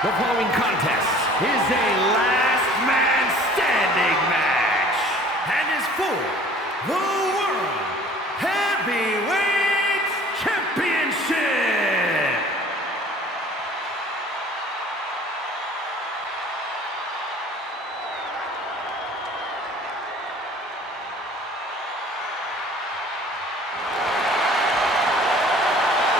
The following contest is a last man standing match and is for the World Heavyweight Championship.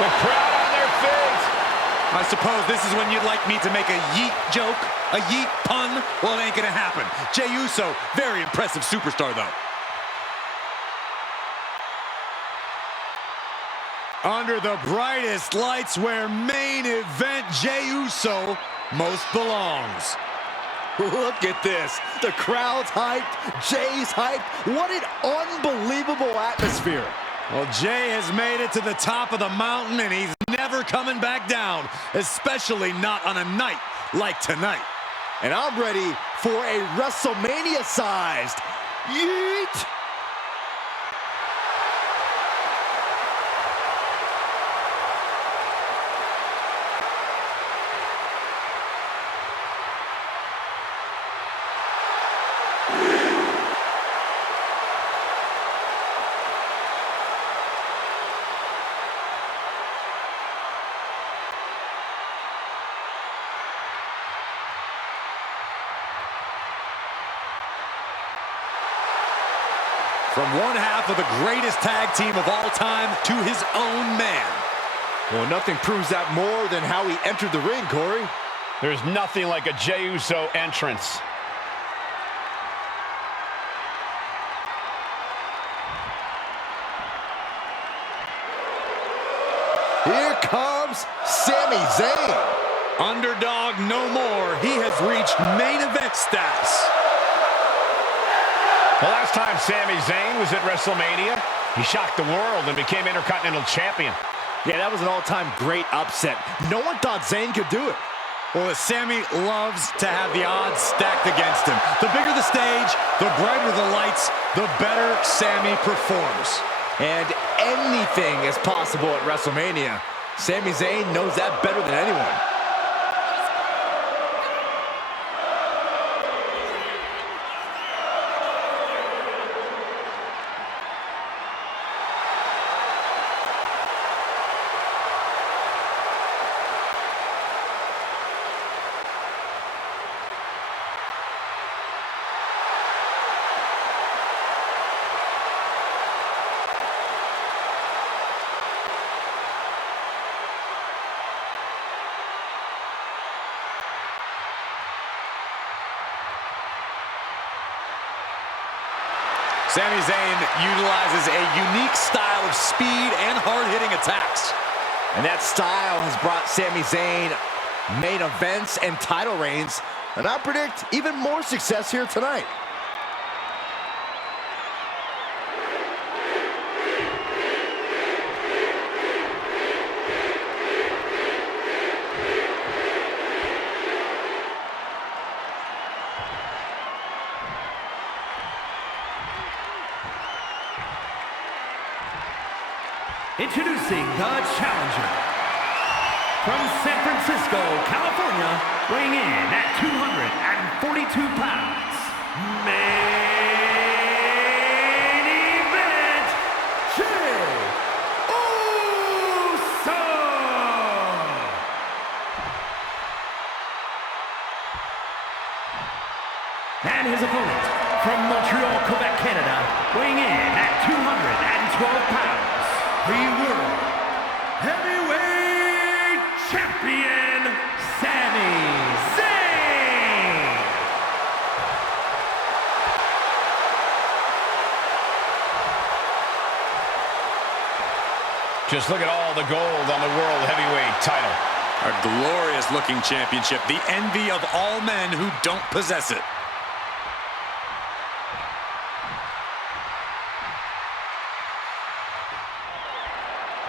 The crowd on their feet. I suppose this is when you'd like me to make a yeet joke, a yeet pun. Well, it ain't gonna happen. Jey Uso, very impressive superstar, though. Under the brightest lights where main event Jey Uso most belongs. Look at this. The crowd's hyped. Jey's hyped. What an unbelievable atmosphere. Well, Jey has made it to the top of the mountain, and he's never coming back down, especially not on a night like tonight. And I'm ready for a WrestleMania-sized yeet. From one half of the greatest tag team of all time to his own man. Well, nothing proves that more than how he entered the ring, Corey. There's nothing like a Jey Uso entrance. Here comes Sami Zayn. Underdog no more. He has reached main event status. The last time Sami Zayn was at WrestleMania, he shocked the world and became Intercontinental Champion. Yeah, that was an all-time great upset. No one thought Zayn could do it. Well, Sami loves to have the odds stacked against him. The bigger the stage, the brighter the lights, the better Sami performs. And anything is possible at WrestleMania. Sami Zayn knows that better than anyone. Sami Zayn utilizes a unique style of speed and hard-hitting attacks. And that style has brought Sami Zayn main events and title reigns. And I predict even more success here tonight. Introducing the challenger. From San Francisco, California, weighing in at 242 pounds. Main event, Jey Uso! And his opponent, from Montreal, Quebec, Canada, weighing in at 212 pounds. The World Heavyweight Champion, Sami Zayn! Just look at all the gold on the World Heavyweight title. A glorious-looking championship, the envy of all men who don't possess it.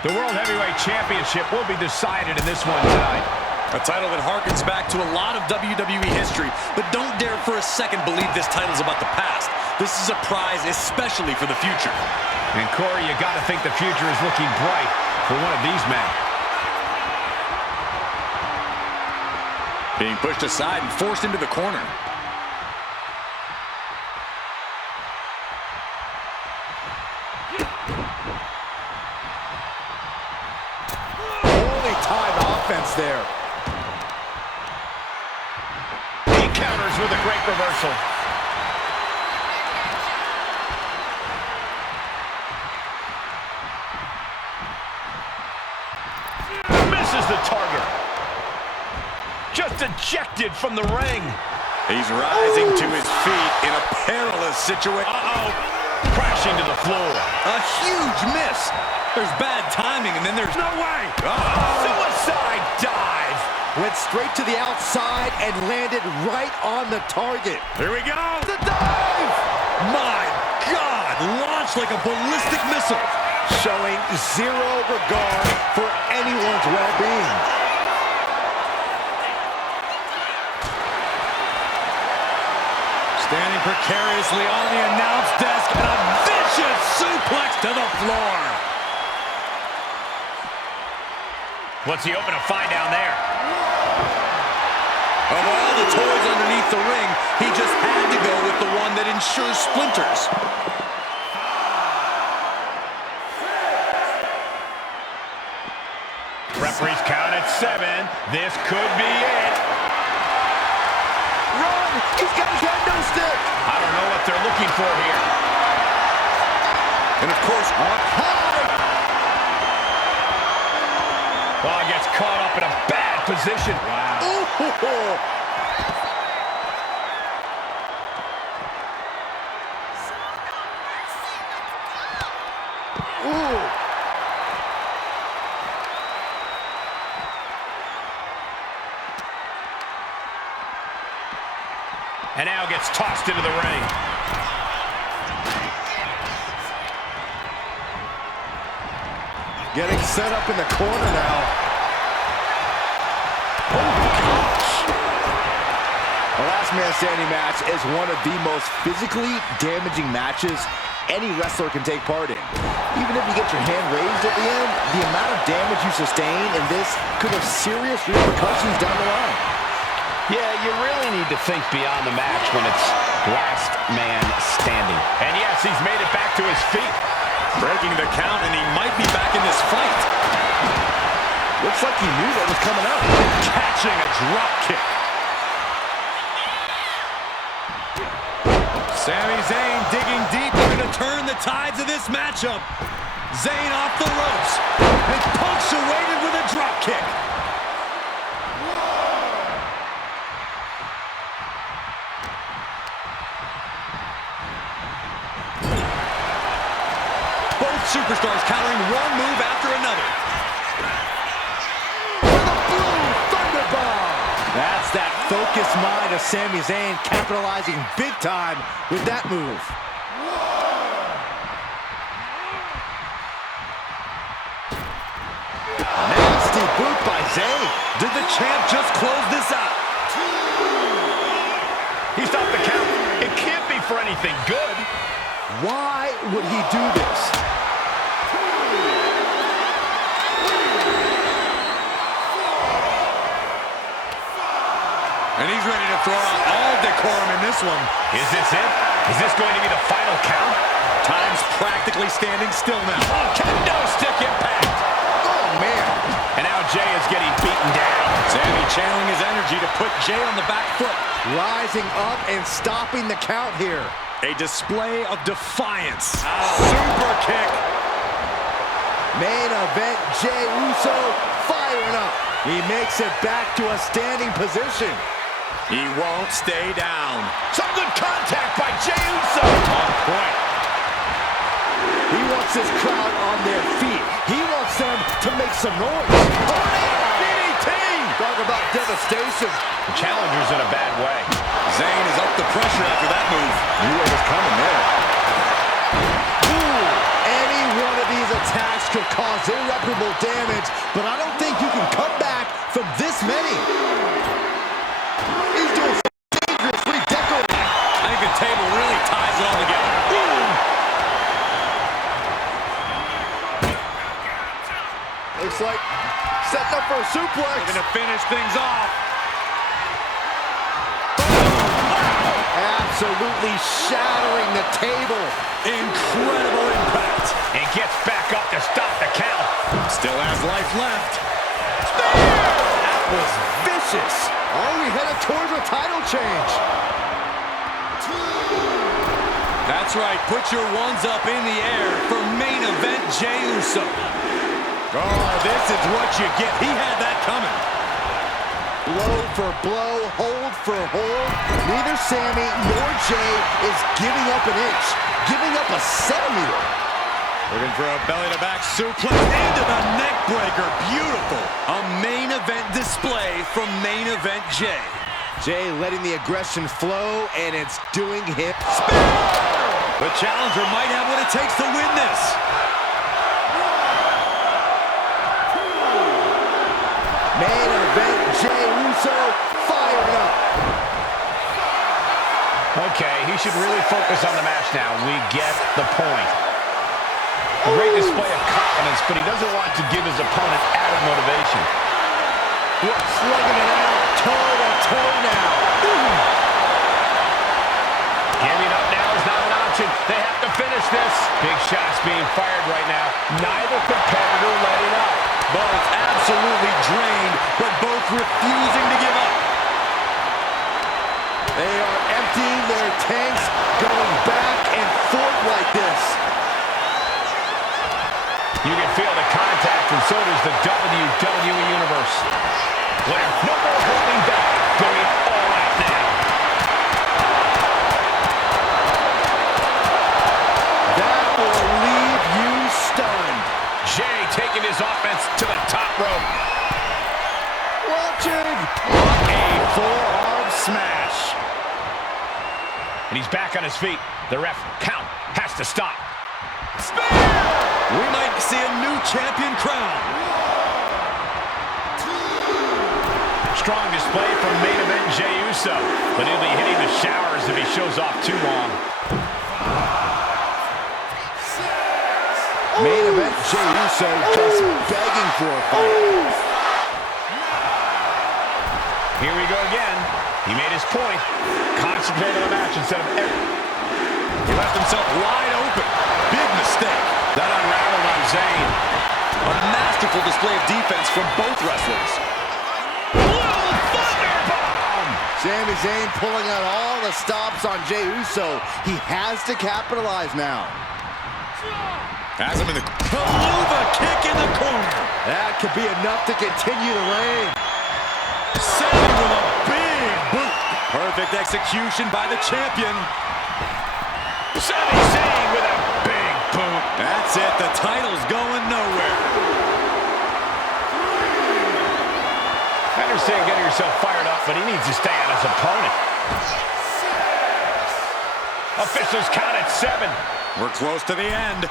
The World Heavyweight Championship will be decided in this one tonight. A title that harkens back to a lot of WWE history, but don't dare for a second believe this title's about the past. This is a prize especially for the future. And Corey, you got to think the future is looking bright for one of these men. Being pushed aside and forced into the corner. Holy time offense there. He counters with a great reversal. Misses the target. Just ejected from the ring. He's rising to his feet in a perilous situation. Uh-oh. Crashing to the floor. A huge miss. There's bad timing, and then there's No way. Suicide dive. Went straight to the outside and landed right on the target. Here we go. The dive! My God, launched like a ballistic missile. Showing zero regard for anyone's well-being. Standing precariously on the announce desk, and a vicious suplex to the floor. What's he hoping to find down there? Of all the toys underneath the ring, he just had to go with the one that ensures splinters. Referees count at 7. This could be it. Run! He's got his head no stick! I don't know what they're looking for here. And of course, Up high! Well, he gets caught up in a bad position. Wow. Ooh. Ooh. And now gets tossed into the ring. Getting set up in the corner now. Oh, gosh. The last man standing match is one of the most physically damaging matches any wrestler can take part in. Even if you get your hand raised at the end, the amount of damage you sustain in this could have serious repercussions down the line. Yeah, you really need to think beyond the match when it's last man standing. And yes, he's made it back to his feet. breaking the count, and he might be back in this fight. Looks like he knew what was coming up. Catching a drop kick. Sami Zayn digging deep, looking to turn the tides of this matchup. Zayn off the ropes and punctuated with a drop kick. Both superstars countering one move after another. That's that focused mind of Sami Zayn capitalizing big time with that move. Nasty boot by Zayn. Did the champ just close this out? He stopped the count. It can't be for anything good. Why would he do this? And he's ready to throw out all decorum in this one. Is this it? Is this going to be the final count? Time's practically standing still now. Oh, kendo stick impact. Oh, man. And now Jey is getting beaten down. Sami channeling his energy to put Jey on the back foot. Rising up and stopping the count here. A display of defiance. Super kick. Main event, Jey Uso firing up. He makes it back to a standing position. He won't stay down. Some good contact by Jey Uso. On point. He wants his crowd on their feet. He wants them to make some noise. DDT! Talk about devastation. The challenger's in a bad way. Zayn is up the pressure after that move. Knew what was coming there. Ooh, any one of these attacks could cause irreparable damage, but I don't think you can come back from this many. He's doing something dangerous, redecorating. I think the table really ties it all together. Looks like setting up for a suplex. Looking to finish things off. absolutely shattering the table. Incredible impact. He gets back up to stop the count. Still has life left. That was vicious. Are we headed towards a title change? That's right. Put your ones up in the air for main event Jey Uso. Oh, this is what you get. He had that coming. Blow for blow, hold for hold. Neither Sami nor Jey is giving up an inch, giving up a centimeter. Looking for a belly-to-back suplex into the neck breaker. Beautiful. A main event display from main event Jey. Jey letting the aggression flow, and it's doing him. The challenger might have what it takes to win this. Main event Jey Uso fired up. Okay, he should really focus on the match now. We get the point. A great display of confidence, but he doesn't want to give his opponent added motivation. Yep, slugging it out, toe-to-toe now. Giving up now is not an option. They have to finish this. Big shots being fired right now. Neither competitor letting up. Both absolutely drained, but both refusing to give up. They are emptying their tanks, going back and forth like this. You can feel the contact, and so does the WWE Universe. Flair, no more holding back, going all out now. That will leave you stunned. Jey taking his offense to the top rope. Watching. A forearm smash. And he's back on his feet. The ref count has to stop. We might see a new champion crown. Strong display from main event Jey Uso, but he'll be hitting the showers if he shows off too long. Main event Jey Uso just begging for a fight. Here we go again. He made his point. Concentrate on the match instead of everything. He left himself wide open. Big mistake. That unraveled on Zayn. A masterful display of defense from both wrestlers. Sami Zayn pulling out all the stops on Jey Uso. He has to capitalize now. Has him in the Haluva kick in the corner. That could be enough to continue the reign. Sami with a big boot. Perfect execution by the champion. Sami Zayn with a big boot. That's it. The title's going nowhere. I understand getting yourself fired up, but he needs to stay on his opponent. Officials count at 7. We're close to the end.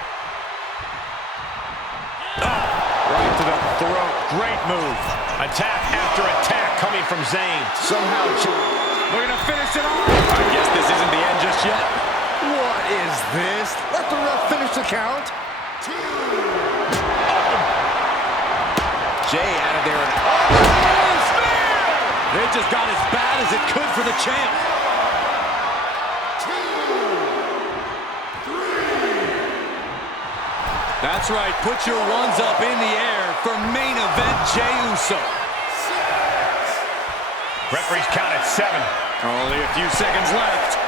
Right to the throat. Great move. Attack after attack coming from Zayn. Somehow, We're going to finish it off. I guess this isn't the end just yet. what is this? Let the ref finish the count. Jey out of there. It just got as bad as it could for the champ. 2, 3. That's right. Put your ones up in the air for main event Jey Uso. 6. Referees count at 7. Only a few seconds left.